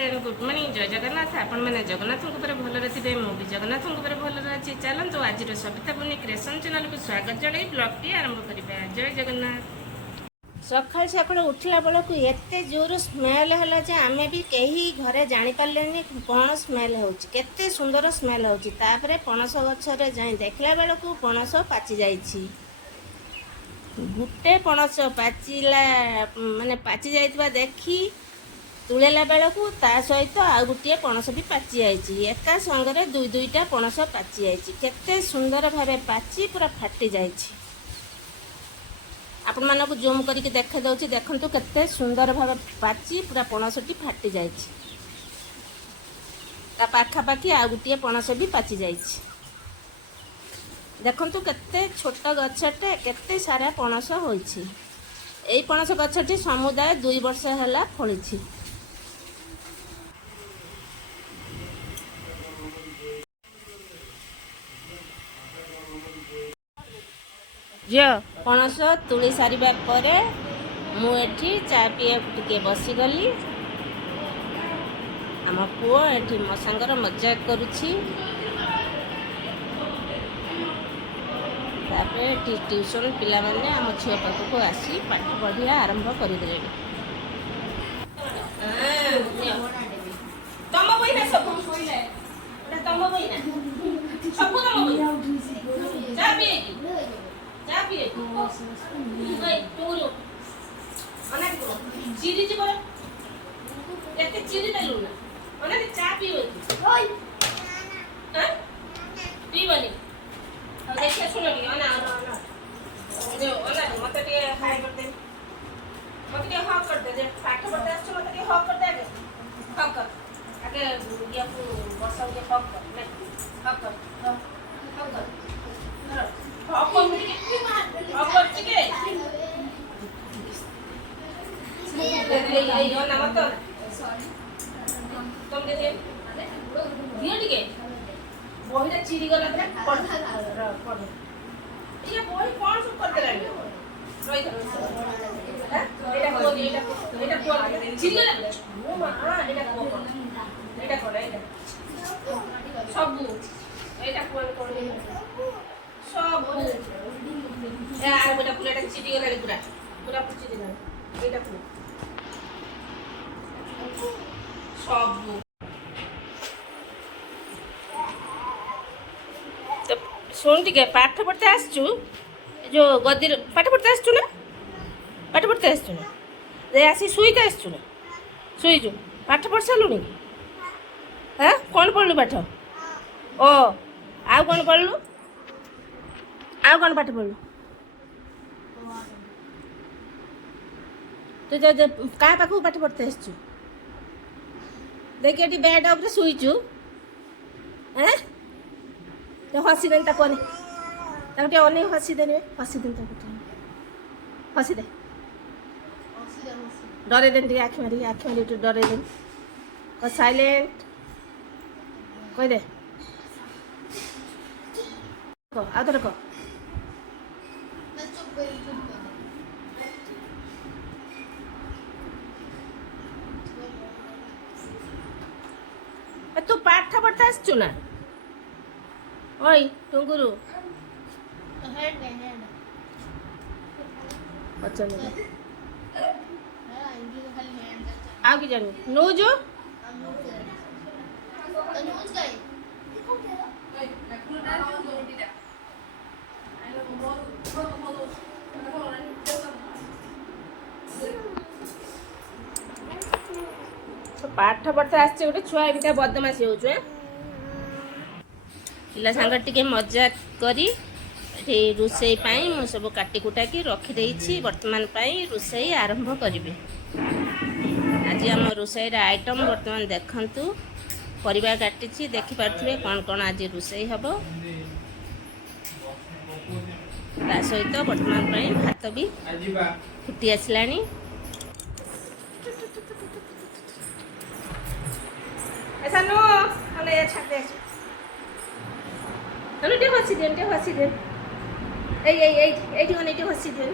नमस्ते good morning जय जगन्नाथ आपण मैंने जगन्नाथ भलरे थे मुझे जगन्नाथ भलरे अच्छी चलतु आज सविता पुनी क्रिएशन चैनल को स्वागत जन ब्लॉग आरंभ करिबा जय जगन्नाथ। सकाल सकाल उठला बेलू एत जोर स्मेल है जे आमे भी कहीं घरे जानी पारे कौन स्मेल होते सुंदर स्मेल होपर पणस गचर जाए देखला बेलू पणस पाचि जाइछि गुटे पणस पाचिला माने पाचि जाइतबा देखी तुलेला बेलू ता सहित आउ गोटे पणस भी पाचि जाइछि एका संगे दुई दुईटा पणस पाचि जाइछि केते सुंदर भावे पाचि पूरा फाटी जाइछि। आपण मानक जूम करके देखे दउछि देखंतु केते सुंदर भावे पाचि पूरा पणसटी फाटी जाइछि ता पाखा पाखी आउ गोटे पणस भी पाचि जाइछि देखंतु केते छोट गछटे केते सारा पणस होइछि। एई पणस गछटी समुदाय 2 वर्ष होला फळिछि। झील पणस तुली सारिबा परे मु एठी चा पिए टिके बसीगली आम पुओ एठी मो सांगर मजाक करुछि तापरे ट्यूशन पिला माने आम झील पाखक आसी पाठ पढ़िया आरंभ करदेले। तम बहिना सब सोइले तम बहिना सब तम बहिना चा पिए जा पिए ओए टोरो अना चिरी जी बोल एते चिरी देलु ना अना चा पिए ओए हां पीवनी अब देखिए सुनो नी अना जो अना मते के हाय कर दे मते के हक कर दे जे पाठ पढ़ते आछो मते के हक कर दे हक कर आगे ये बसाउ के हक कर नहीं हक कर हक कर बहिटा चिरी गला ये बही कौन सब करते रही चिरी गला सब सब यार बेटा प्लेट चिटी गला पूरा पूरा चिटी गला एटा पूरा सब तो सुन टिके पाठ पढ़ते आसचु जो गदीर पाठ पढ़ते आसचु ना पाठ पढ़ते आसचु ना दे आसी सुईते आसचु ना सुईजु पाठ पढ़ सालुनी हां कौन पढ़लु पाठ ओ आउ कौन पढ़लु आउ कौन पाठ पढ़लु तू जो क्या पाख पाठ पढ़ते आसचु देखिए बेड उपर शुईचु हैं तो हसी देन ताको अने हसी देने हसी देन हसी दे डरे देन आखि मारी डरे देन साइलेंट कह दे आ तो कह तू पाठ पढ़ते आसचु ना ओई टुंगुरु आ कि जानी नोज पाठ पढ़ते आसचे गोटे छुआ एमिका बदमाशी हो पिला सांग टिके मजाक करी एठी रोसई पाई मु सब काटी कुटा की रखी देइछि वर्तमान पाई रोसई आरंभ करिवे। आज आम रोसई आइटम वर्तमान देखंतु परिबा काटिछि देखि पारथिबे कोन कोन आज रोसई हबो ता सहित वर्तमान पाई भात भी फुटी आसलानी ऐसा नो हमें ये छक दे हमें टे हसी देन ए कोने टे हसी देन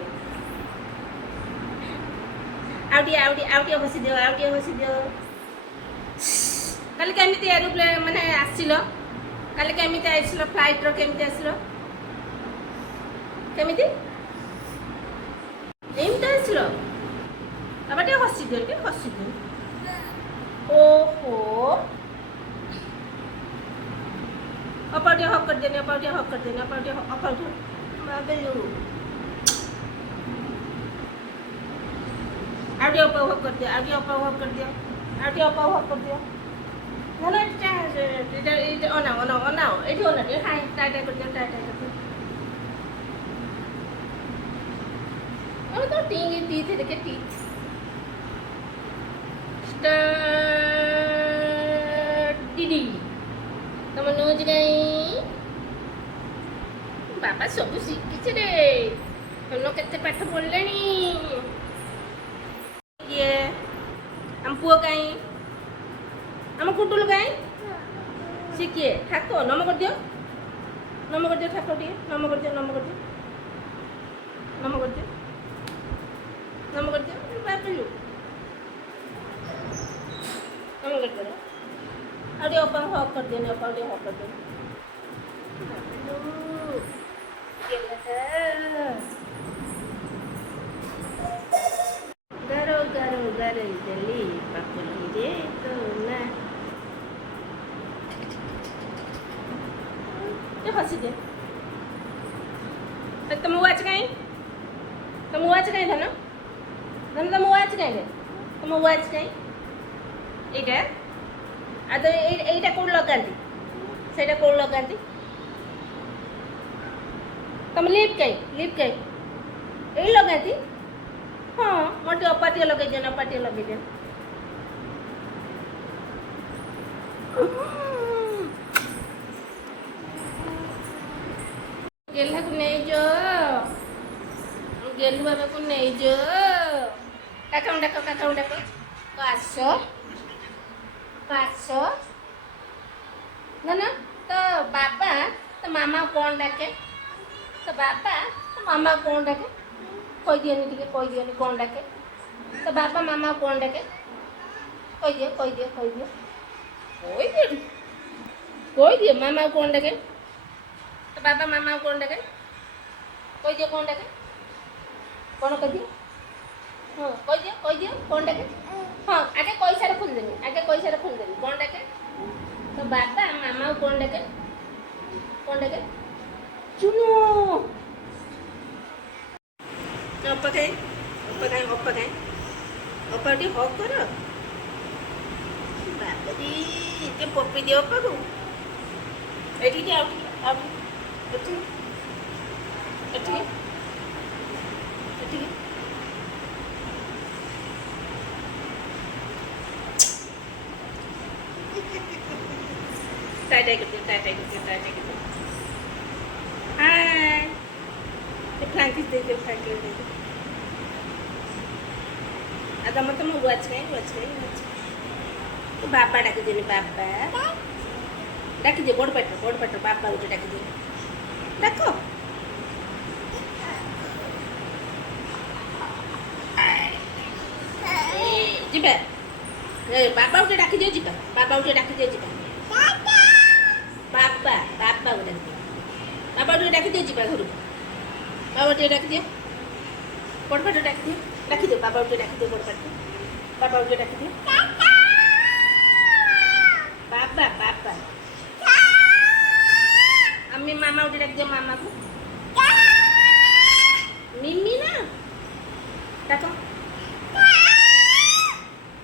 आउटी हसी दियो କାଲି କେମିତି ଏରୋପ୍ଲେନ୍ ମାନେ ଆସିଲ? କାଲି କେମିତି ଆସିଲ? ଫ୍ଲାଇଟ୍ର କେମିତି ଆସିଲ? କେମିତି ଏମିତି ଆସିଲ? ବାବା ଟିକେ ହସିଦିଅ, ଟିକେ ହସିଦିଅ। ଓହୋ ଅପା ଟିକେ ହକ୍ କରିଦେନି, ଅପା ଟିକେ ହକ୍ କରିଦେନି, ଅପା ଟିକେ ଅପା ଉଠ ବାବେଲୁ। ଆଉ ଟିକେ ଅପା ହକ୍ କରିଦିଅ, ଆଉ ଟିକେ ଅପା ହକ୍ କରିଦିଅ, ଆଉ ଟିକେ ଅପା ହକ୍ କରିଦିଅ। ନା ନା ଏଇଟା ଅନାଅ ଅନାଅ ଅନାଅ, ଏଇଠି ଅନାଅ ଟିକେ ହାଇ ଟାଇଟ୍ କରିଦିଅ, ଟାଇଟ୍ କରିଦିଅ। तो टीथ देखे टीथ दीदी तुम नोज गई बाबा सब शिखी रे तुम केते पाठ पढ़ले किए आम पुओ कहीं आम कुटुल कहीं सी किए ठाकुर नम कर दियो ठाकुर टे नम कर दियो नम कर दियो नम कर दियो नम कर दियो बापलू नम कर दियो और ये ओपन हॉक कर देने ओपन ये हॉक कर देने ये है गरो गरो गरो जली बापली रे तो ना ये हंसी दे तुम वाच कहीं तुम वाच कहीं था ना तुम वाच कहीं तुम वाच कहीं एटा आ तो एटा कोड लगांती सेटा कोड लगांती तुम लिप कहीं यही लगांती हाँ मोटे अपाटिया लगे देन अपाटिया लगे देन गेला को नहीं जो गेलु बाबा को नहीं जो काकाउं डाको कासो ना ना तो बाबा तो मामा कौन डाके तो बाबा तो मामा कौन डाके कह दिए कौन डाके तो बाबा मामा कौन डाके कह दिए मामा कौन डाके तो बाबा मामा कौन डाके कह दिए कौन डाके कौन कह दिए हाँ कह दियो कौन डाके हाँ आगे कैसा खोल देनी कौन डाके तो बाबा मामा कौन डाके चुनो अप्पा कहीं अप्पा टी हक कर बाबरी ये पप्पी दियो अप्पा को एठी टाइट कर दे हाय ये फ्लैंकिस दे दो आता मतलब वाच कहीं तो बाबा डाक देनी बाबा डाक दे बड़ पेट बाबा उठे डाक दे देखो जीबे बाबा उठे डाक दियो जीबा बाबा उठे डाक दियो बाबा उठे डाक दियो जीबा घर बाबा उठे डाक दियो बड़ पेट डाक दियो बाबा उठे डाक दियो बड़ पेट बाबा उठे डाक दियो बाबा अम्मी मामा उठे डाक दियो मामा को मिम्मी ना डाको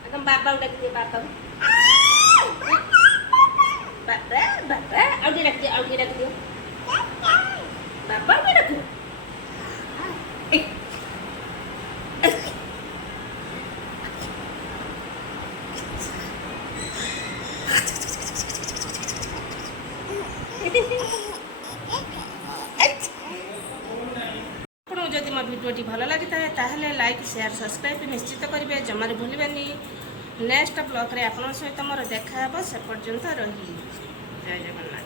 एकदम बाबा उठे डाक दियो बाबा आउटे डाक दियो बाबा उठे डाक जदि मो भिडियोटी भल लगी ताहले लाइक शेयर सब्सक्राइब निश्चित करेंगे जमार भूलें नेक्स्ट ब्लॉग रे आपन सहित मोर देखा से पर्यंत रही जय जगन्नाथ।